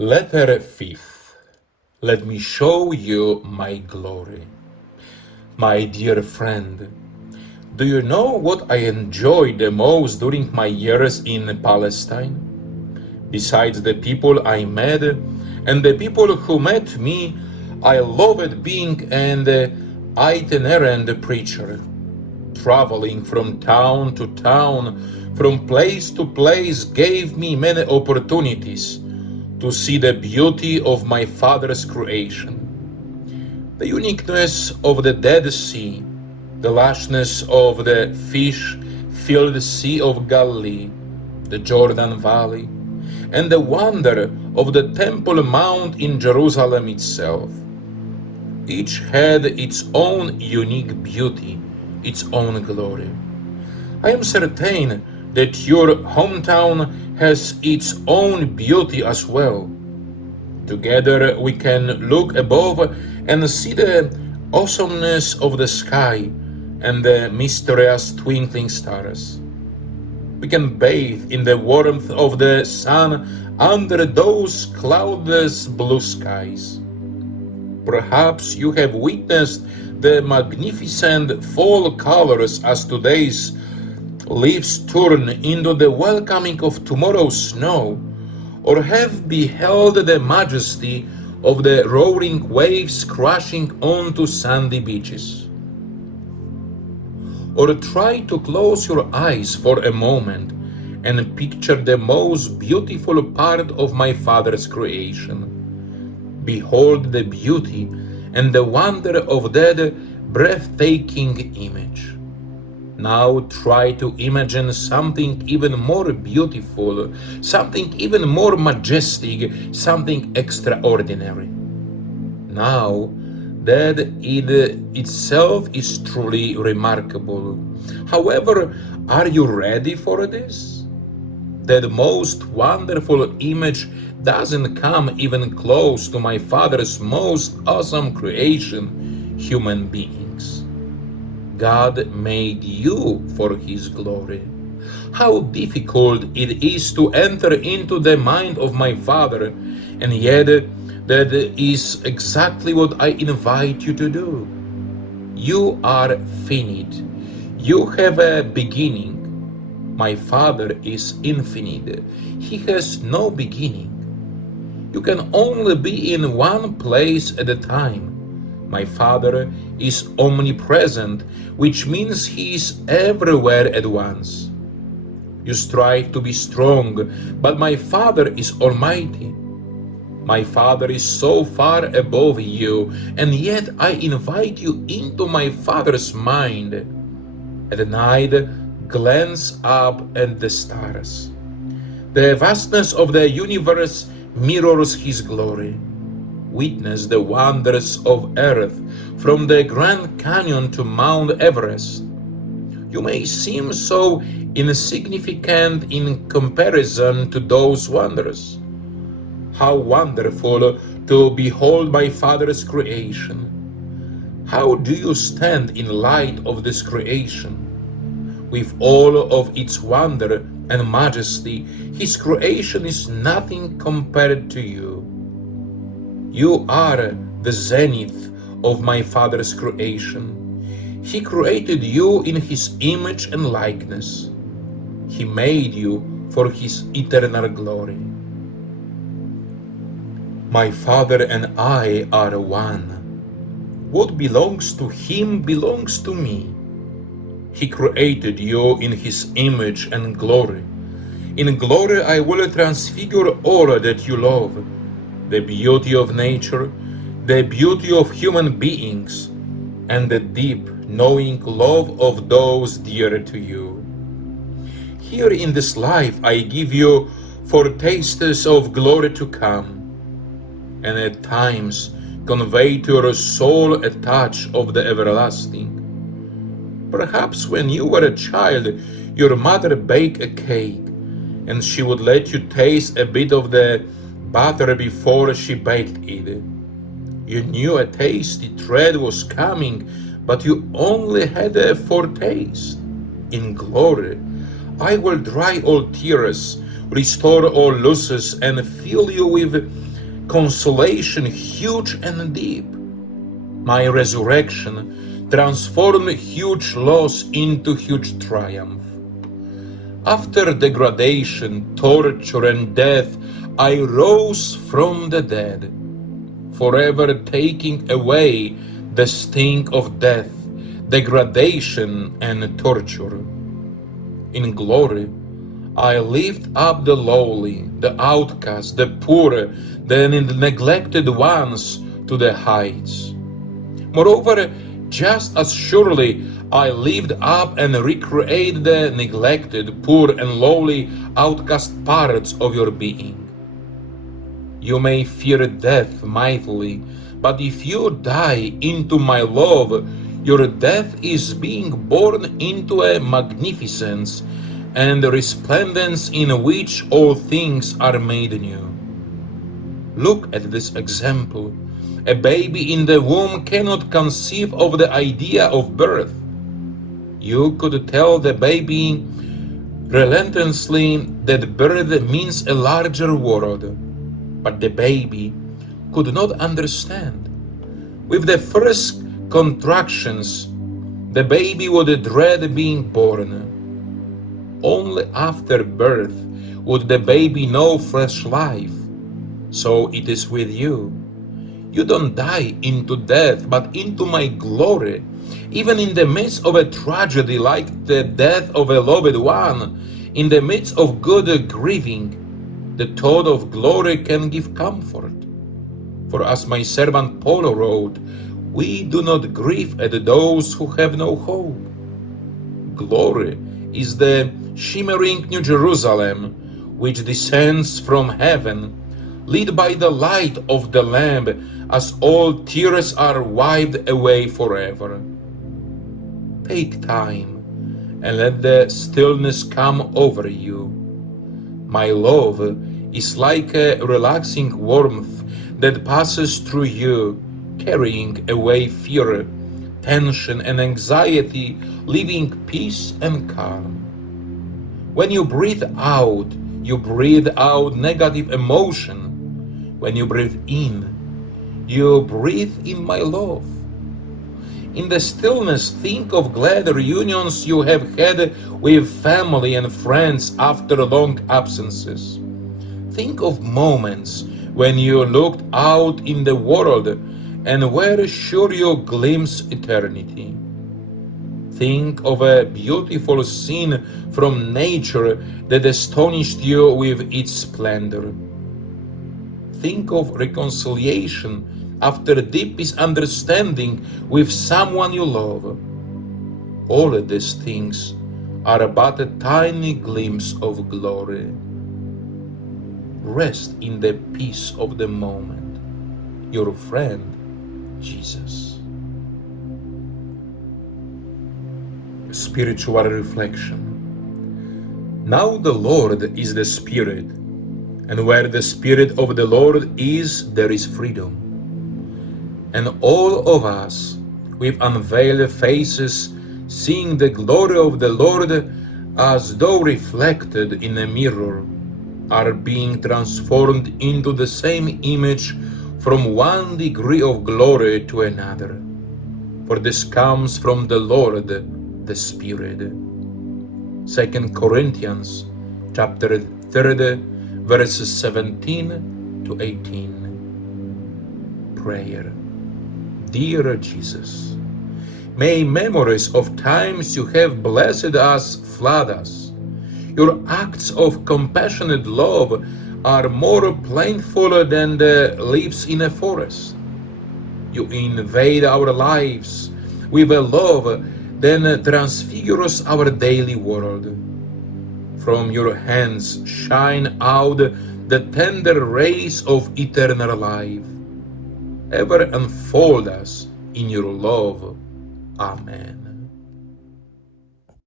Leatherette Fief, let me show you my glory. My dear friend, do you know what I enjoyed the most during my years in Palestine? Besides the people I met and the people who met me, I loved being an itinerant preacher, traveling from town to town, from place to place gave me many opportunities to see the beauty of my Father's creation, the uniqueness of the Dead Sea, the lushness of the fish-filled Sea of Galilee, the Jordan Valley, and the wonder of the Temple Mount in Jerusalem itself. Each had its own unique beauty, its own glory. I am certain that your hometown has its own beauty as well. Together we can look above and see the awesomeness of the sky and the mysterious twinkling stars. We can bathe in the warmth of the sun under those cloudless blue skies. Perhaps you have witnessed the magnificent fall colors as today's leaves turn into the welcoming of tomorrow's snow, or have beheld the majesty of the roaring waves crashing onto sandy beaches. Or try to close your eyes for a moment and picture the most beautiful part of my Father's creation. Behold the beauty and the wonder of that breathtaking image. Now try to imagine something even more beautiful, something even more majestic, something extraordinary. Now that it itself is truly remarkable. However, are you ready for this? That most wonderful image doesn't come even close to my Father's most awesome creation, human beings. God made you for His glory. How difficult it is to enter into the mind of my Father, and yet that is exactly what I invite you to do. You are finite. You have a beginning. My Father is infinite. He has no beginning. You can only be in one place at a time. My Father is omnipresent, which means He is everywhere at once. You strive to be strong, but my Father is almighty. My Father is so far above you, and yet I invite you into my Father's mind. At night, glance up at the stars. The vastness of the universe mirrors His glory. Witness the wonders of earth, from the Grand Canyon to Mount Everest. You may seem so insignificant in comparison to those wonders. How wonderful to behold my Father's creation. How do you stand in light of this creation? With all of its wonder and majesty, His creation is nothing compared to you. You are the zenith of my Father's creation. He created you in His image and likeness. He made you for His eternal glory. My Father and I are one. What belongs to Him belongs to me. He created you in His image and glory. In glory I will transfigure all that you love, the beauty of nature, the beauty of human beings, and the deep, knowing love of those dear to you. Here in this life I give you foretastes of glory to come, and at times convey to your soul a touch of the everlasting. Perhaps when you were a child, your mother baked a cake, and she would let you taste a bit of the butter before she baked it. You knew a tasty treat was coming, but you only had a foretaste. In glory, I will dry all tears, restore all losses, and fill you with consolation huge and deep. My resurrection transformed huge loss into huge triumph. After degradation, torture, and death, I rose from the dead, forever taking away the sting of death, degradation, and torture. In glory, I lift up the lowly, the outcast, the poor, the neglected ones to the heights. Moreover, just as surely I lift up and recreate the neglected, poor, and lowly outcast parts of your being. You may fear death mightily, but if you die into my love, your death is being born into a magnificence and resplendence in which all things are made new. Look at this example. A baby in the womb cannot conceive of the idea of birth. You could tell the baby relentlessly that birth means a larger world, but the baby could not understand. With the first contractions, the baby would dread being born. Only after birth would the baby know fresh life. So it is with you. You don't die into death, but into my glory. Even in the midst of a tragedy like the death of a loved one, in the midst of good grieving, the thought of glory can give comfort. For as my servant Paul wrote, we do not grieve at those who have no hope. Glory is the shimmering New Jerusalem, which descends from heaven, lit by the light of the Lamb, as all tears are wiped away forever. Take time and let the stillness come over you. My love is like a relaxing warmth that passes through you, carrying away fear, tension, and anxiety, leaving peace and calm. When you breathe out negative emotion. When you breathe in my love. In the stillness, think of glad reunions you have had with family and friends after long absences. Think of moments when you looked out in the world and were sure you glimpse eternity. Think of a beautiful scene from nature that astonished you with its splendor. Think of reconciliation after deep misunderstanding with someone you love. All of these things are but a tiny glimpse of glory. Rest in the peace of the moment. Your friend, Jesus. Spiritual reflection. Now the Lord is the Spirit, and where the Spirit of the Lord is, there is freedom. And all of us, with unveiled faces, seeing the glory of the Lord as though reflected in a mirror, are being transformed into the same image from one degree of glory to another. For this comes from the Lord, the Spirit. 2 Corinthians chapter 3, verses 17 to 18. Prayer. Dear Jesus, may memories of times you have blessed us flood us. Your acts of compassionate love are more plentiful than the leaves in a forest. You invade our lives with a love that transfigures our daily world. From your hands shine out the tender rays of eternal life. Ever unfold us in your love. Amen.